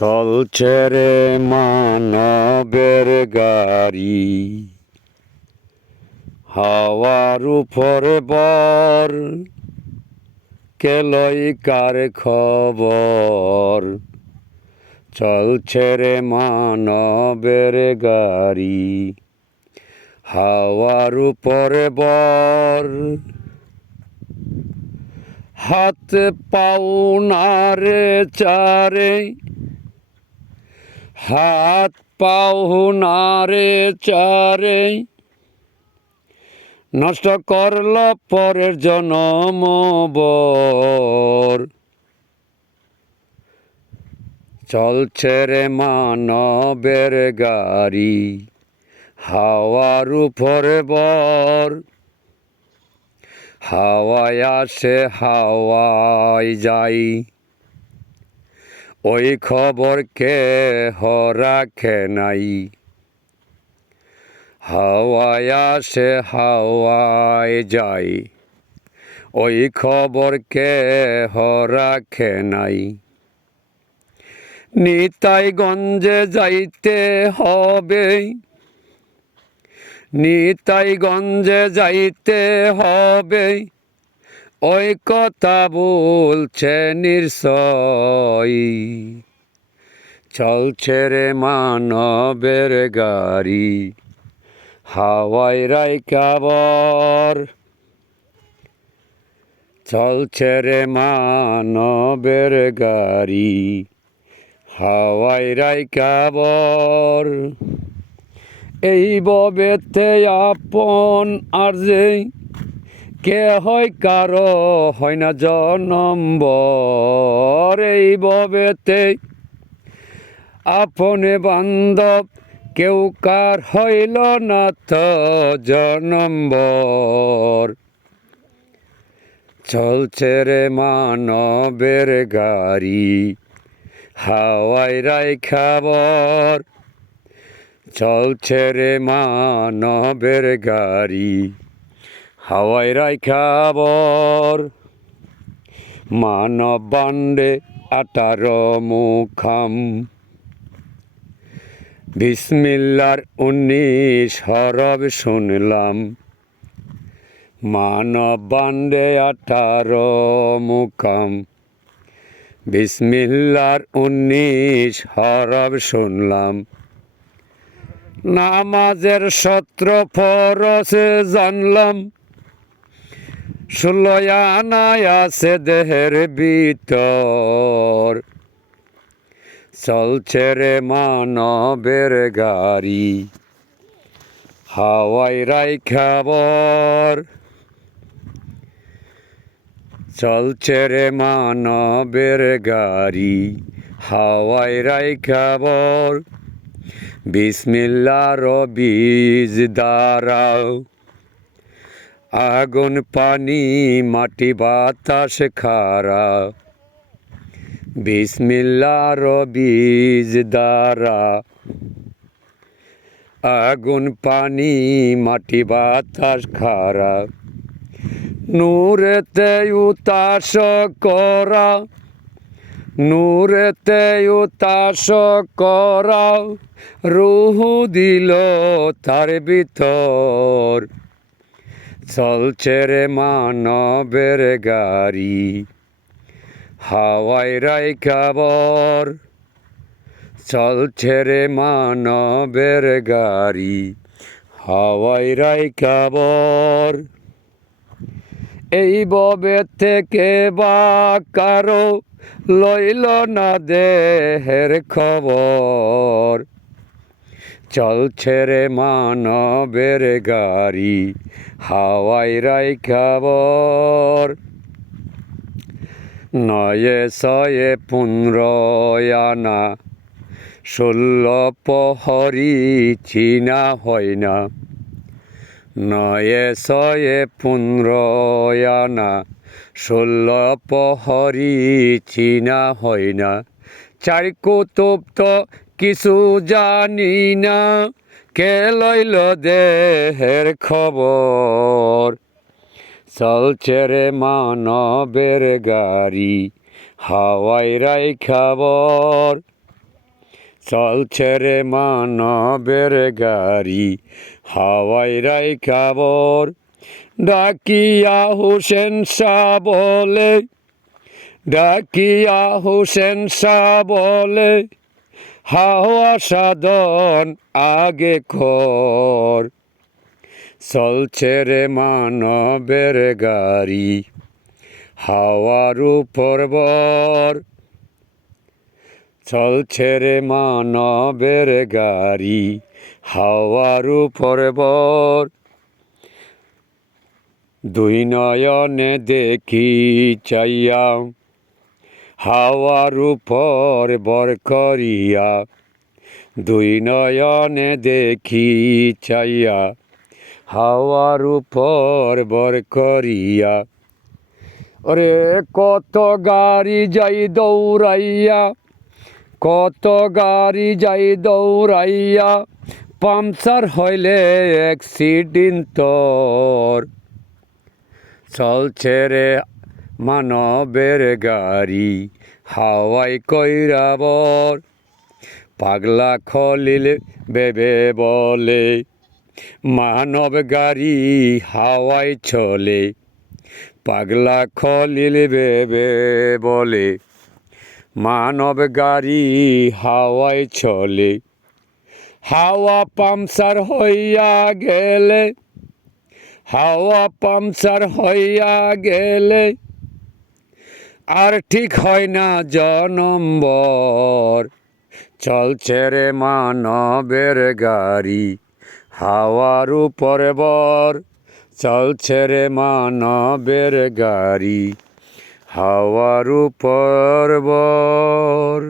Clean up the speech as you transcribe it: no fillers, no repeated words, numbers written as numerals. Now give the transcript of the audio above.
চলছে রে মানবের গাড়ি, হাওয়ার উপরে বর, কেলই কার খবর। চলছে রে মানবের গাড়ি, হাওয়ার উপরে বর। হাত পাও নারে চারে, হাত পাও নারে চারে, নষ্ট করল পরের জনম বর। চলছে রে মানবের গাড়ি, হাওয়ার উপরে বর। হাওয়ায় আসে হাওয়ায় যাই, ওই খবর কেহ রাখে নাই। হাওয়ায় আসে হাওয়ায় যাই, ওই খবর কেহ রাখে নাই। নিতাইগঞ্জে যাইতে হবে, নিতাইগঞ্জে যাইতে হবে, ওই কথা বলছে নিশ্চয়। চলছে রে মানবের গাড়ি, হাওয়ায় রাইখা বর। চলছে রে মানবের গাড়ি, হাওয়ায় রাইখা বর। এই ববেতে আপন আর যে কে হয় কারো হয় না জনম্বর। এই ববেতে আপনে বান্ধব কেউ কার হইল না তো জনম্বর। চলছে রে মানবের গাড়ি, হাওয়ায় রাইখা বর। চলছে রে মানবের গাড়ি, হাওয়ায় রাইখা বর। মানব বান্ডে 18 মুখাম, বিসমিল্লার 19 হরফ শুনলাম। মানব বান্ডে 18 মুখাম, বিসমিল্লার 19 হরফ শুনলাম। নামাজের 17 ফরজ জানলাম, 16 আনায় আছে দেহের ভিতর। চলছে রে মানবের গাড়ি, হাওয়ায় রাইখা বর। চলছে রে মানবের গাড়ি, হাওয়ায় রাইখা বর। বিসমিল্লাহর বীজ দাঁড়াও, আগুন পানি মাটি বাতাস খারা। বিসমিল্লাহর বীজ দ্বারা, আগুন পানি মাটি বাতাস খারা। নূরেতে উতাস করা, নূরেতে উতাস করা, রুহু দিল তার ভিতর। চলছে রে মানবের গাড়ি, হাওয়ায় রাইখা বর। চলছে রে মানবের গাড়ি, হাওয়ায় রাইখা বর। এই ববে থেকে বা কারো লইল না দেহের খবর। চলছে রে মানবের গাড়ি, হাওয়ায় রাইখা বর। 9 6 15 আনা, 16 প্রহরী চিনা হয় না। 9 6 15 আনা, 16 প্রহরী চিনা হয় না। 4 কুতুব তো কিছু জানি না, কে লইল দেহের খবর। চলছে রে মানবের গাড়ি, হাওয়ায় রাইখা বর। চলছে রে মানবের গাড়ি হাওয়াই রাইখা বর ডাকিয়া হোসেন শাহ বলে ডাকিয়া হোসেন শাহ বলে হাওয়া সাধন আগে খর চলছে রে মানবের গাড়ি হাওয়ার উপর বর চলছে রে মানবের গাড়ি হাওয়ার উপর বর দুই নয়নে দেখি চাইয়া হাওয়ার উপর বর করিয়া দুই নয়নে দেখি চাইয়া হাওয়ার উপর বর করিয়া ওরে কত গাড়ি যাই দৌড়াইয়া কত গাড়ি যাই দৌড়াইয়া পাংচার হইলে অ্যাক্সিডেন্ট তোর চলছে রে মানবের গাড়ি হাওয়াই কইরা বর পাগলা খলিল বেবে বলে মানব গাড়ি হাওয়াই চলে পাগলা খলিল বেবে বলে মানব গাড়ি হাওয়াই চলে হাওয়া পাংচার হইয়া গেলে হাওয়া পাংচার হইয়া গেলে আর ঠিক হয় না জনম্বর চলছে রে মানবের গাড়ি হাওয়ার উপর বর চলছে রে মানবের গাড়ি হাওয়ার উপর বর